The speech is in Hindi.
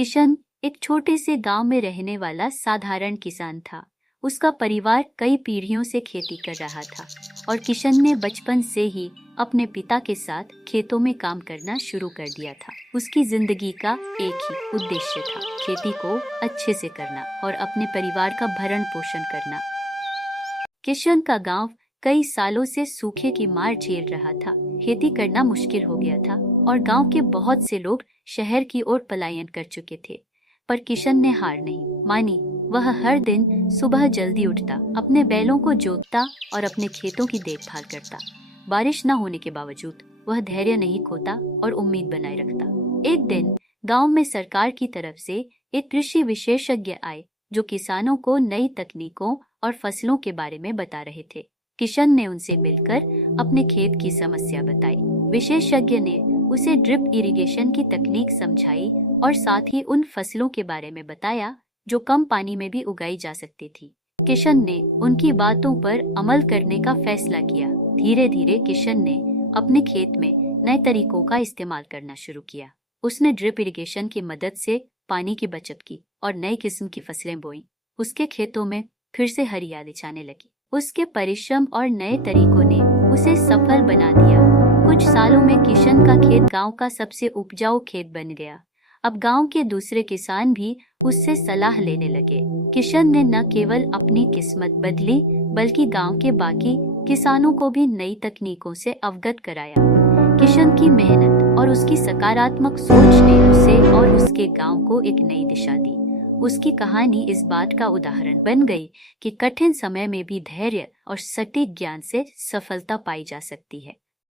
किशन एक छोटे से गांव में रहने वाला साधारण किसान था। उसका परिवार कई पीढ़ियों से खेती कर रहा था और किशन ने बचपन से ही अपने पिता के साथ खेतों में काम करना शुरू कर दिया था। उसकी जिंदगी का एक ही उद्देश्य था, खेती को अच्छे से करना और अपने परिवार का भरण पोषण करना। किशन का गांव कई सालों से सूखे की मार झेल रहा था। खेती करना मुश्किल हो गया था और गांव के बहुत से लोग शहर की ओर पलायन कर चुके थे। पर किशन ने हार नहीं मानी। वह हर दिन सुबह जल्दी उठता, अपने बैलों को जोतता और अपने खेतों की देखभाल करता। बारिश न होने के बावजूद वह धैर्य नहीं खोता और उम्मीद बनाए रखता। एक दिन गांव में सरकार की तरफ से एक कृषि विशेषज्ञ आए जो किसानों को नई तकनीकों और फसलों के बारे में बता रहे थे। किशन ने उनसे मिलकर अपने खेत की समस्या बताई। विशेषज्ञ ने उसे ड्रिप इरिगेशन की तकनीक समझाई और साथ ही उन फसलों के बारे में बताया जो कम पानी में भी उगाई जा सकती थी। किशन ने उनकी बातों पर अमल करने का फैसला किया। धीरे धीरे किशन ने अपने खेत में नए तरीकों का इस्तेमाल करना शुरू किया। उसने ड्रिप इरिगेशन की मदद से पानी की बचत की और नई किस्म की फसलें बोई। उसके खेतों में फिर से हरियाली छाने लगी। उसके परिश्रम और नए तरीकों ने उसे सफल बना दिया। कुछ सालों में किशन का खेत गांव का सबसे उपजाऊ खेत बन गया। अब गांव के दूसरे किसान भी उससे सलाह लेने लगे। किशन ने न केवल अपनी किस्मत बदली बल्कि गांव के बाकी किसानों को भी नई तकनीकों से अवगत कराया। किशन की मेहनत और उसकी सकारात्मक सोच ने उसे और उसके गांव को एक नई दिशा दी। उसकी कहानी इस बात का उदाहरण बन गई कि कठिन समय में भी धैर्य और सटीक ज्ञान से सफलता पाई जा सकती है।